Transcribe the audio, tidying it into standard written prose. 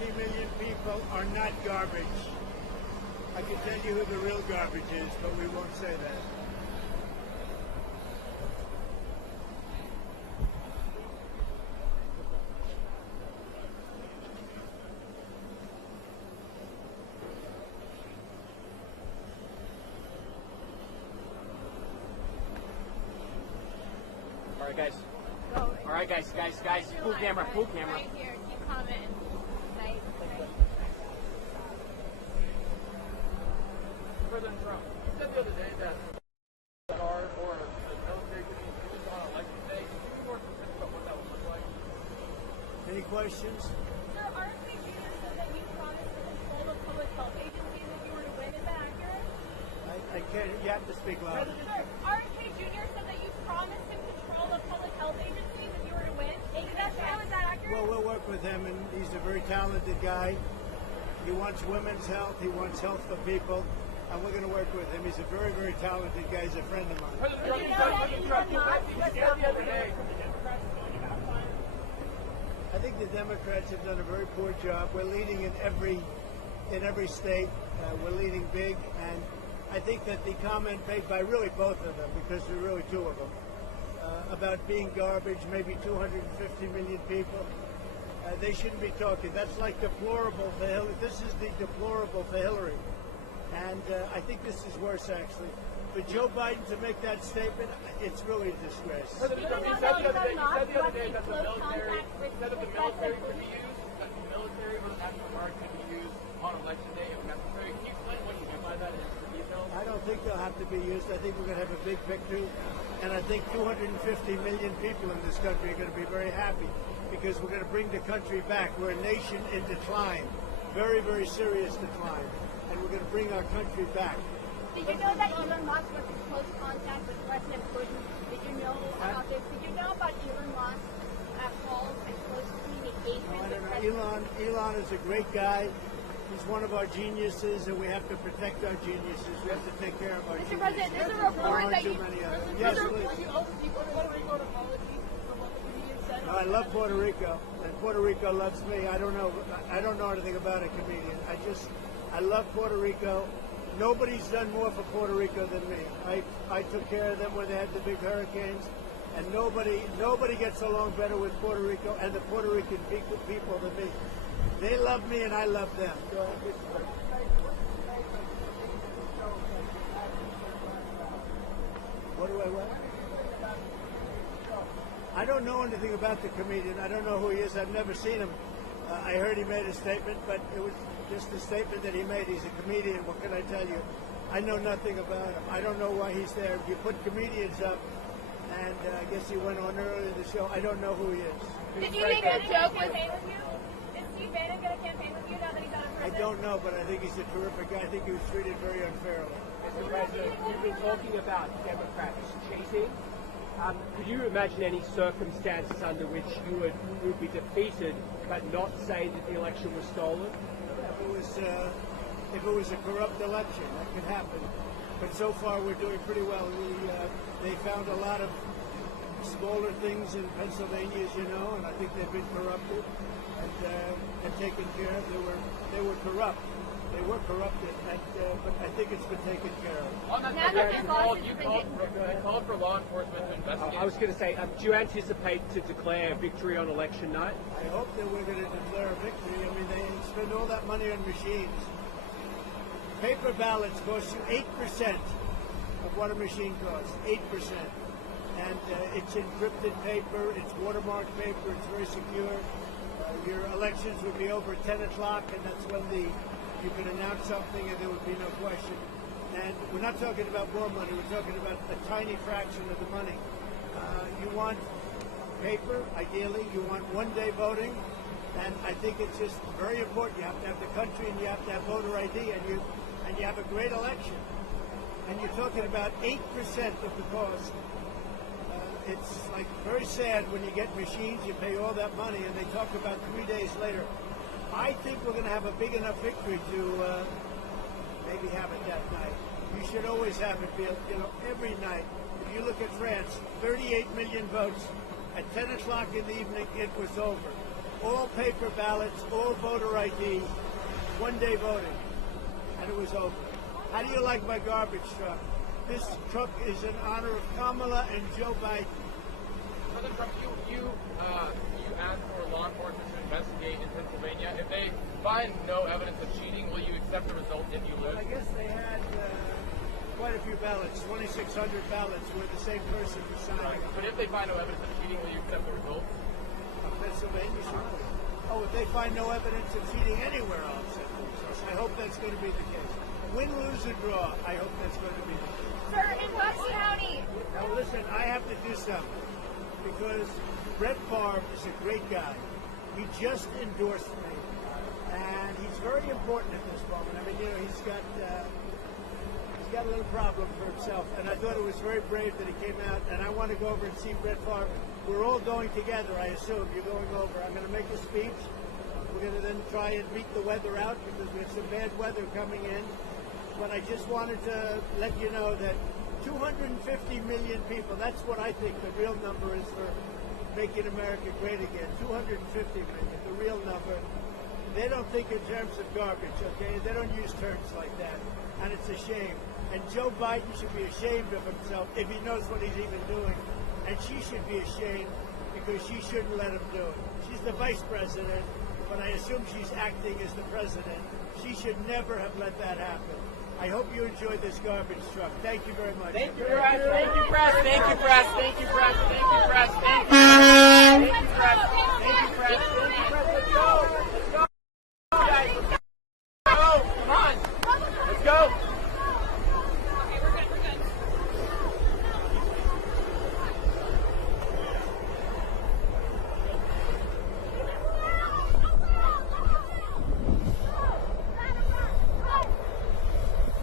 million people are not garbage. I can tell you who the real garbage is, but we won't say that. All right, guys. All right, guys. Full camera. Right here. Keep commenting. Right. President Trump, you said the other day that car or the military could be used on election day. Can you be more specific about what that would look like? Any questions? Sir, RFK Jr. said that you promised to control the public health agencies if you were to win. Is that accurate? I can't. You have to speak louder. Sir, RFK Jr. said that you promised to control the public health agencies if you were to win. Is that true? Is that accurate? Well, we'll work with him, and he's a very talented guy. He wants women's health. He wants health for people. And we're going to work with him. He's a very, very talented guy. He's a friend of mine. President Trump, you said the other day. I think the Democrats have done a very poor job. We're leading in every state. We're leading big, and I think that the comment made by really both of them, because there are really two of them, about being garbage, maybe 250 million people, they shouldn't be talking. That's like deplorable for Hillary. This is the deplorable for Hillary. And I think this is worse, actually. For Joe Biden to make that statement, it's really a disgrace. President Trump, you said the other day that the military could be used, that the military or the National Guard could be used on election day if necessary. Can you explain what you mean by that in detail? I don't think they'll have to be used. I think we're going to have a big victory. And I think 250 million people in this country are going to be very happy because we're going to bring the country back. We're a nation in decline, very, very serious decline. And we're going to bring our country back. Did you know that Elon Musk was in close contact with President Putin? Did you know about this? Did you know about Elon Musk calls and close communication I with don't know. President? Elon is a great guy. He's one of our geniuses, and we have to protect our geniuses. We have to take care of our Mr. geniuses. President, there's a There report aren't that too you... many of them. Yes, please. No, I love Puerto Rico, and Puerto Rico loves me. I don't know anything about a comedian. I love Puerto Rico. Nobody's done more for Puerto Rico than me. I took care of them when they had the big hurricanes, and nobody gets along better with Puerto Rico and the Puerto Rican people than me. They love me, and I love them. Go ahead. What do I want? I don't know anything about the comedian. I don't know who he is. I've never seen him. I heard he made a statement, but it was just a statement that he made. He's a comedian. What can I tell you? I know nothing about him. I don't know why he's there. You put comedians up, and I guess he went on earlier in the show. I don't know who he is. Did you make a joke with him? Is Steve Bannon going to campaign with you now that he's out of I prison? don't know, but I think he's a terrific guy. I think he was treated very unfairly. Mr. President, you've been talking about Democrats cheating. Could you imagine any circumstances under which you would be defeated but not say that the election was stolen? If it was a corrupt election, that could happen. But so far, we're doing pretty well. They found a lot of smaller things in Pennsylvania, as you know, and I think they've been corrupted and taken care of. They were corrupt. They were corrupted, but I think it's been taken care of. On that Now that subject, the you lawsuits have been called for law enforcement to investigate. I was going to say, do you anticipate to declare a victory on election night? I hope that we're going to declare a victory. I mean, they spend all that money on machines. Paper ballots cost you 8% of what a machine costs. 8%. And it's encrypted paper, it's watermarked paper, it's very secure. Your elections would be over at 10 o'clock, and that's when you can announce something and there would be no question. And we're not talking about more money, we're talking about a tiny fraction of the money. You want paper, ideally, you want one-day voting, and I think it's just very important. You have to have the country and you have to have voter ID, and you have a great election. And you're talking about 8% of the cost. It's like very sad when you get machines, you pay all that money, and they talk about 3 days later. I think we're going to have a big enough victory to maybe have it that night. You should always have it, Bill. You know, every night. If you look at France, 38 million votes. At 10 o'clock in the evening, it was over. all paper ballots, all voter ID, one-day voting, and it was over. How do you like my garbage truck? This truck is in honor of Kamala and Joe Biden. President Trump, you asked for law enforcement to investigate in Pennsylvania. If they find no evidence of cheating, will you accept the result if you lose? I guess they had quite a few ballots, 2,600 ballots where the same person was signing. But if they find no evidence of cheating, will you accept the results? Pennsylvania, sure. Oh, if they find no evidence of cheating anywhere else, I hope that's going to be the case. Win, lose, or draw, I hope that's going to be the case. Sir, in Bucks County. Now listen, I have to do something because Brett Favre is a great guy. He just endorsed me, and he's very important at this moment. I mean, you know, he's got a little problem for himself, and I thought it was very brave that he came out. And I want to go over and see Brett Favre. We're all going together, I assume. You're going over. I'm going to make a speech. We're going to then try and beat the weather out because we have some bad weather coming in. But I just wanted to let you know that 250 million people, that's what I think the real number is for making America great again. 250 million, the real number. They don't think in terms of garbage, okay? They don't use terms like that. And it's a shame. And Joe Biden should be ashamed of himself if he knows what he's even doing. And she should be ashamed because she shouldn't let him do it. She's the vice president, but I assume she's acting as the president. She should never have let that happen. I hope you enjoyed this garbage truck. Thank you very much. Thank you, press. Thank you, press. Thank you, press. Thank you, press. Thank you, press. Thank you, press. Thank you, press.